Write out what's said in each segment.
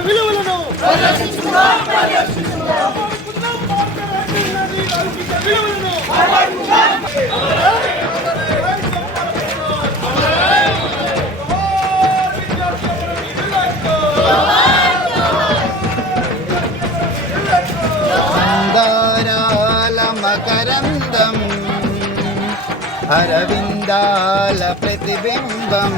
విలువలను కాపాడుకుందాం విలువలను మకరందం అరవిందాల ప్రతిబింబం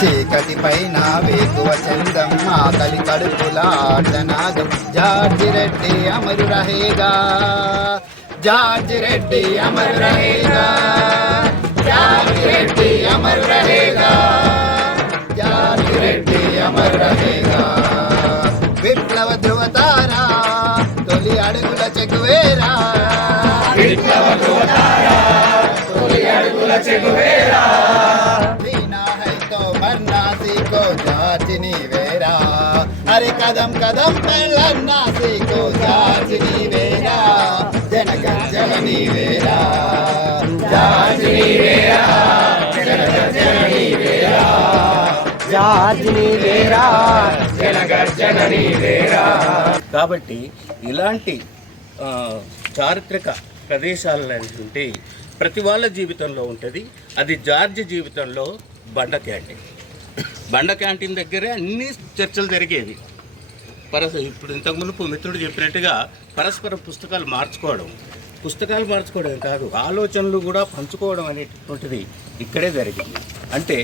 చీకటి పైన వేకువ చందం తల్లి కడుపులాటనాదం జార్జి రెడ్డి అమరు రహేగా జార్జి రెడ్డి అమరు రహేగా జార్జి రెడ్డి అమరు రహేగా జార్జి రెడ్డి అమరు రహేగా విప్లవ ధృవతారా తొలి అడుగుల చెగువేరా. విప్లవ ధృవతారా తొలి అడుగుల చెగువేరా. కదం కదం పెళ్ళన్నా సీకో కాబట్టి ఇలాంటి చారిత్రక ప్రదేశాలంటే ప్రతి వాళ్ళ జీవితంలో ఉంటుంది. అది జార్జ్ జీవితంలో బండ క్యాంటీన్. బండ క్యాంటీన్ దగ్గరే అన్ని చర్చలు జరిగేవి. పరస్ ఇప్పుడు ఇంతకు మిత్రుడు చెప్పినట్టుగా పరస్పరం పుస్తకాలు మార్చుకోవడం. పుస్తకాలు మార్చుకోవడం కాదు ఆలోచనలు కూడా పంచుకోవడం అనేటటువంటిది ఇక్కడే జరిగింది. అంటే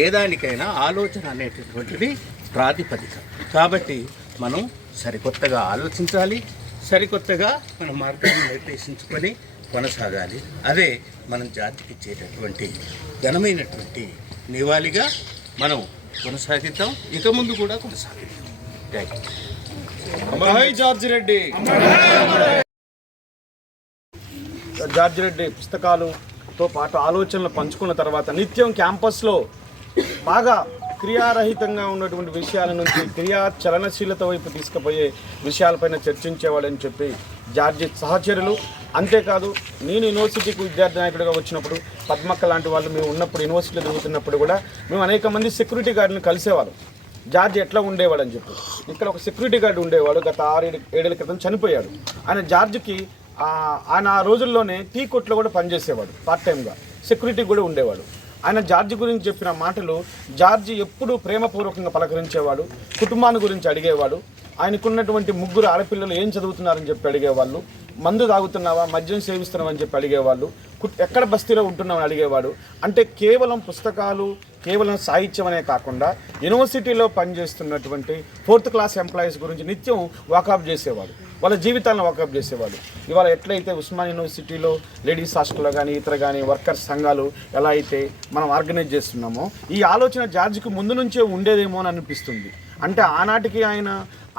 ఏ దానికైనా ఆలోచన అనేటటువంటిది ప్రాతిపదిక కాబట్టి మనం సరికొత్తగా ఆలోచించాలి సరికొత్తగా మన మార్గాన్ని నిర్దేశించుకొని కొనసాగాలి. అదే మనం జాతికి ఇచ్చేటటువంటి ఘనమైనటువంటి నివాళిగా మనం కొనసాగిద్దాం. ఇక ముందు కూడా కొనసాగిద్దాం. జార్జి రెడ్డి. జార్జి రెడ్డి పుస్తకాలుతో పాటు ఆలోచనలు పంచుకున్న తర్వాత నిత్యం క్యాంపస్లో బాగా క్రియారహితంగా ఉన్నటువంటి విషయాల నుంచి క్రియా చలనశీలత వైపు తీసుకుపోయే విషయాలపైన చర్చించేవాడని చెప్పి జార్జి సహచరులు అంతేకాదు నేను యూనివర్సిటీకి విద్యార్థి నాయకుడిగా వచ్చినప్పుడు పద్మక్క లాంటి వాళ్ళు మేము ఉన్నప్పుడు యూనివర్సిటీలో తిరుగుతున్నప్పుడు కూడా మేము అనేక మంది సెక్యూరిటీ గార్డుని కలిసేవాళ్ళం జార్జ్ ఎట్లా ఉండేవాడు అని చెప్పి. ఇక్కడ ఒక సెక్యూరిటీ గార్డ్ ఉండేవాడు గత ఆరు ఏడు ఏడేళ్ళ క్రితం చనిపోయాడు. ఆయన జార్జ్కి ఆయన ఆ రోజుల్లోనే టీ కొట్లో కూడా పనిచేసేవాడు పార్ట్ టైంగా సెక్యూరిటీ కూడా ఉండేవాడు. ఆయన జార్జి గురించి చెప్పిన మాటలు జార్జి ఎప్పుడూ ప్రేమపూర్వకంగా పలకరించేవాడు కుటుంబాన్ని గురించి అడిగేవాడు. ఆయనకున్నటువంటి ముగ్గురు ఆడపిల్లలు ఏం చదువుతున్నారని చెప్పి అడిగేవాళ్ళు. మందు తాగుతున్నావా మద్యం సేవిస్తున్నావా అని చెప్పి అడిగేవాళ్ళు. కు- ఎక్కడ బస్తీలో ఉంటున్నామని అడిగేవాడు. అంటే కేవలం పుస్తకాలు కేవలం సాహిత్యం అనే కాకుండా యూనివర్సిటీలో పనిచేస్తున్నటువంటి ఫోర్త్ క్లాస్ ఎంప్లాయీస్ గురించి నిత్యం వాకప్ చేసేవాడు. వాళ్ళ జీవితాలను వాకప్ చేసేవాడు. ఇవాళ ఎట్లయితే ఉస్మాన్ యూనివర్సిటీలో లేడీస్ హాస్టల్లో కానీ ఇతర కానీ వర్కర్స్ సంఘాలు ఎలా అయితే మనం ఆర్గనైజ్ చేస్తున్నామో ఈ ఆలోచన జార్జ్కి ముందు నుంచే ఉండేదేమో అని అనిపిస్తుంది. అంటే ఆనాటికి ఆయన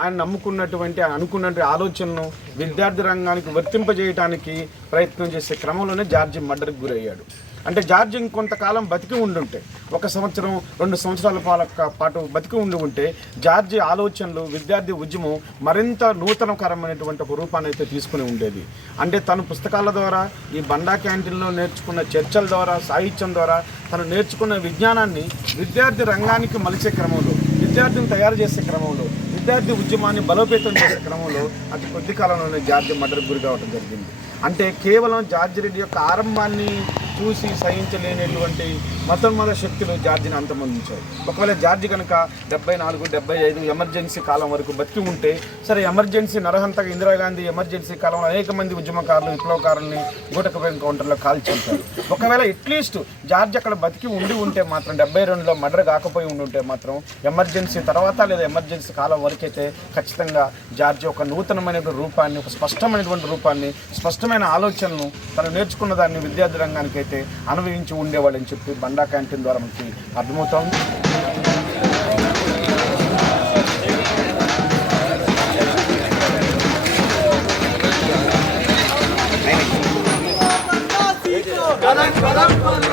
ఆయన నమ్ముకున్నటువంటి ఆయన అనుకున్నటువంటి ఆలోచనను విద్యార్థి రంగానికి వర్తింపజేయడానికి ప్రయత్నం చేసే క్రమంలోనే జార్జి మర్డర్కి గురయ్యాడు. అంటే జార్జ్ ఇంకొంతకాలం బతికి ఉండుంటే ఒక సంవత్సరం రెండు సంవత్సరాల పాల పాటు బతికి ఉండి ఉంటే జార్జి ఆలోచనలు విద్యార్థి ఉద్యమం మరింత నూతనకరమైనటువంటి ఒక రూపాన్ని అయితే తీసుకుని ఉండేది. అంటే తను పుస్తకాల ద్వారా ఈ బండా క్యాంటీన్లో నేర్చుకున్న చర్చల ద్వారా సాహిత్యం ద్వారా తను నేర్చుకున్న విజ్ఞానాన్ని విద్యార్థి రంగానికి మలిచే క్రమంలో విద్యార్థిని తయారు చేసే క్రమంలో విద్యార్థి ఉద్యమాన్ని బలోపేతం చేసే క్రమంలో అతి కొద్ది కాలంలోనే జార్జి మర్డర్ గురి కావడం జరిగింది. అంటే కేవలం జార్జి రెడ్డి యొక్క ఆరంభాన్ని చూసి సహించలేనటువంటి మతోన్మద శక్తులు జార్జిని అంతమొందించాయి. ఒకవేళ జార్జి కనుక డెబ్బై నాలుగు డెబ్బై ఐదు ఎమర్జెన్సీ కాలం వరకు బతికి ఉంటే సరే ఎమర్జెన్సీ నరహంతక ఇందిరాగాంధీ ఎమర్జెన్సీ కాలంలో అనేక మంది ఉద్యమకారులు విప్లవకారుల్ని గూటక ఎన్కౌంటర్లో కాల్చుంటారు ఒకవేళ అట్లీస్ట్ జార్జ్ అక్కడ బతికి ఉండి ఉంటే మాత్రం డెబ్బై రెండులో మర్డర్ కాకపోయి ఉండి ఉంటే మాత్రం ఎమర్జెన్సీ తర్వాత లేదా ఎమర్జెన్సీ కాలం వరకైతే ఖచ్చితంగా జార్జి ఒక నూతనమైనటువంటి రూపాన్ని ఒక స్పష్టమైనటువంటి రూపాన్ని స్పష్టమైన ఆలోచనను తను నేర్చుకున్న దాన్ని విద్యార్థి రంగానికి అయితే అనుభవించి ఉండేవాళ్ళని చెప్పి బండా క్యాంటీన్ ద్వారా మనకి అర్థమవుతోంది. जीना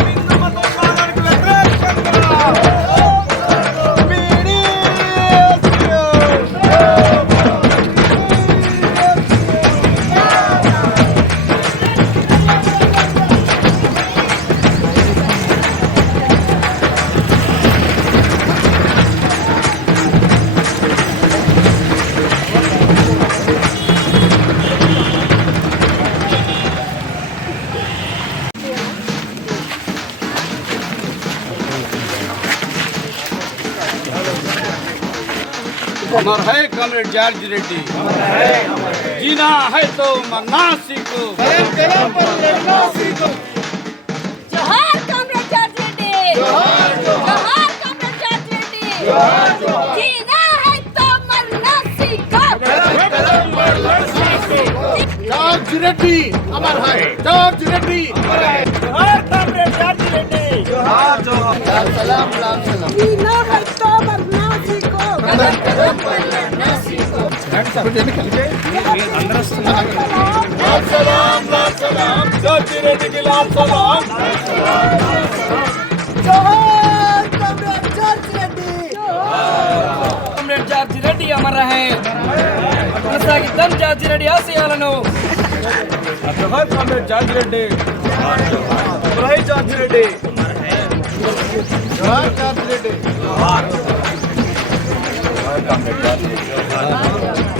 अमर है कमरेड जॉर्ज रेड्डी जीना है तो मरना जॉर्ज रेड्डी जीना है तो अमर है। जॉर्ज रेड्डी अमर है। जोहार कमरे जॉर्ज रेड्डी जोहार जोहार। सलाम सलाम जीना है तो मरना सीखो। రెడ్డికి లాల్ సలాం జోహార్ comrade George Reddy comrade George Reddy Amar రహే కొనసాగిద్దాం జార్జ్ రెడ్డి ఆశయాలను జోహార్ కమ్రేడ్ జార్జ్ రెడ్డి జోహార్ జార్జ్ రెడ్డి జోహార్ జార్జ్ రెడ్డి జోహార్ కామ్రేడ్ జార్జ్ రెడ్డి